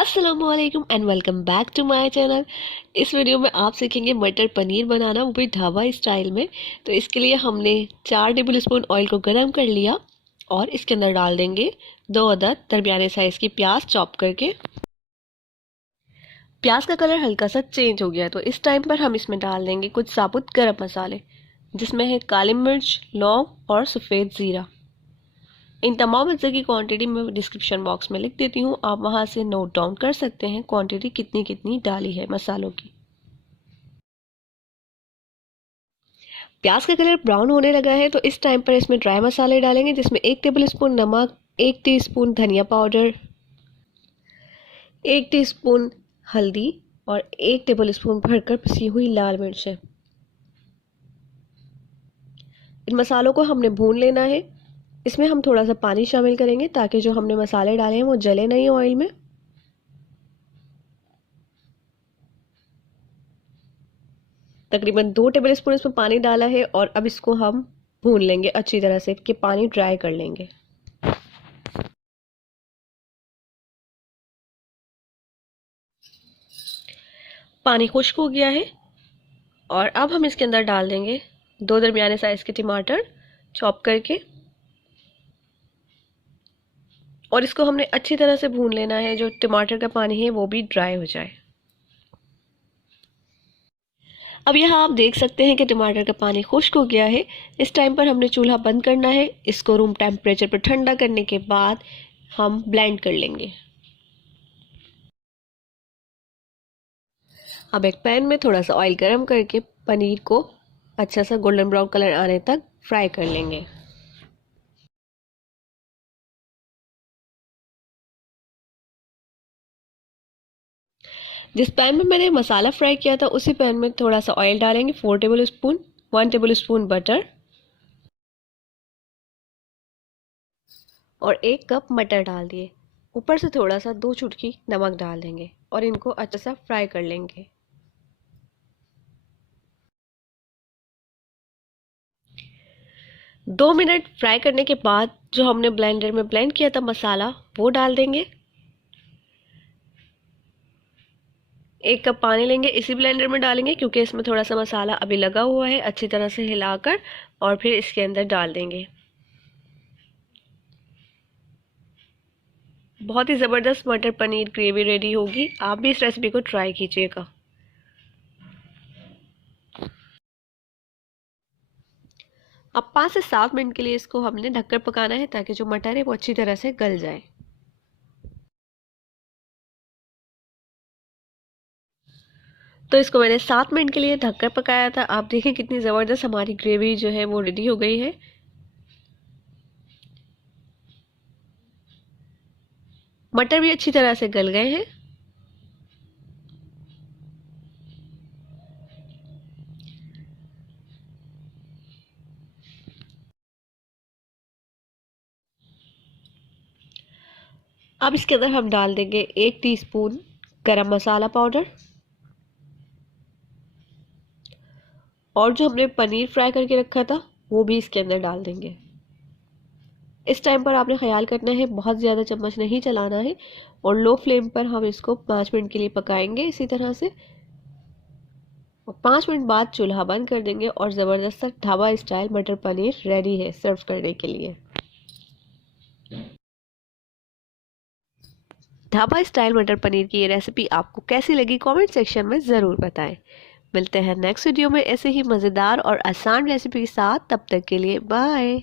अस्सलामुअलैकुम and welcome back to my channel. इस video में आप सीखेंगे मटर पनीर बनाना, वो भी ढाबा स्टाइल में। तो इसके लिए हमने 4 टेबल स्पून ऑयल को गर्म कर लिया और इसके अंदर डाल देंगे 2 अदद दरमियाने साइज़ की प्याज चॉप करके। प्याज का कलर हल्का सा चेंज हो गया है तो इस टाइम पर हम इसमें डाल देंगे कुछ साबुत गरम मसाले, जिसमें है काली मिर्च, लौंग और सफ़ेद ज़ीरा। इन तमाम अज्जा की क्वांटिटी मैं डिस्क्रिप्शन बॉक्स में लिख देती हूँ, आप वहाँ से नोट डाउन कर सकते हैं क्वांटिटी कितनी कितनी डाली है मसालों की। प्याज का कलर ब्राउन होने लगा है तो इस टाइम पर इसमें ड्राई मसाले डालेंगे, जिसमें 1 टेबल स्पून नमक, 1 टीस्पून धनिया पाउडर, 1 टीस्पून हल्दी और 1 टेबल स्पून भरकर पिसी हुई लाल मिर्च है। इन मसालों को हमने भून लेना है। इसमें हम थोड़ा सा पानी शामिल करेंगे ताकि जो हमने मसाले डाले हैं वो जले नहीं ऑयल में। तकरीबन 2 टेबल स्पून इसमें पानी डाला है और अब इसको हम भून लेंगे अच्छी तरह से कि पानी ड्राई कर लेंगे। पानी खुश्क हो गया है और अब हम इसके अंदर डाल देंगे 2 दरमियाने साइज के टमाटर चॉप करके, और इसको हमने अच्छी तरह से भून लेना है, जो टमाटर का पानी है वो भी ड्राई हो जाए। अब यहाँ आप देख सकते हैं कि टमाटर का पानी खुश्क हो गया है। इस टाइम पर हमने चूल्हा बंद करना है। इसको रूम टेम्परेचर पर ठंडा करने के बाद हम ब्लेंड कर लेंगे। अब एक पैन में थोड़ा सा ऑयल गरम करके पनीर को अच्छा सा गोल्डन ब्राउन कलर आने तक फ्राई कर लेंगे। जिस पैन में मैंने मसाला फ्राई किया था उसी पैन में थोड़ा सा ऑयल डालेंगे, 4 table spoon, 1 table spoon butter और 1 कप मटर डाल दिए। ऊपर से थोड़ा सा 2 चुटकी नमक डाल देंगे और इनको अच्छा सा फ्राई कर लेंगे। दो मिनट फ्राई करने के बाद जो हमने ब्लेंडर में ब्लेंड किया था मसाला वो डाल देंगे। 1 कप पानी लेंगे, इसी ब्लेंडर में डालेंगे क्योंकि इसमें थोड़ा सा मसाला अभी लगा हुआ है। अच्छी तरह से हिलाकर और फिर इसके अंदर डाल देंगे। बहुत ही ज़बरदस्त मटर पनीर ग्रेवी रेडी होगी। आप भी इस रेसिपी को ट्राई कीजिएगा। अब 5 से 7 मिनट के लिए इसको हमने ढककर पकाना है ताकि जो मटर है वो अच्छी तरह से गल जाए। तो इसको मैंने 7 मिनट के लिए ढककर पकाया था। आप देखें कितनी ज़बरदस्त हमारी ग्रेवी जो है वो रेडी हो गई है। मटर भी अच्छी तरह से गल गए हैं। अब इसके अंदर हम डाल देंगे 1 टीस्पून गरम मसाला पाउडर और जो हमने पनीर फ्राई करके रखा था वो भी इसके अंदर डाल देंगे। इस टाइम पर आपने ख्याल करना है बहुत ज़्यादा चम्मच नहीं चलाना है और लो फ्लेम पर हम इसको 5 मिनट के लिए पकाएंगे इसी तरह से। और 5 मिनट बाद चूल्हा बंद कर देंगे और ज़बरदस्त ढाबा स्टाइल मटर पनीर रेडी है सर्व करने के लिए। ढाबा स्टाइल मटर पनीर की ये रेसिपी आपको कैसी लगी कमेंट सेक्शन में ज़रूर बताएं। मिलते हैं नेक्स्ट वीडियो में ऐसे ही मज़ेदार और आसान रेसिपी के साथ। तब तक के लिए बाय।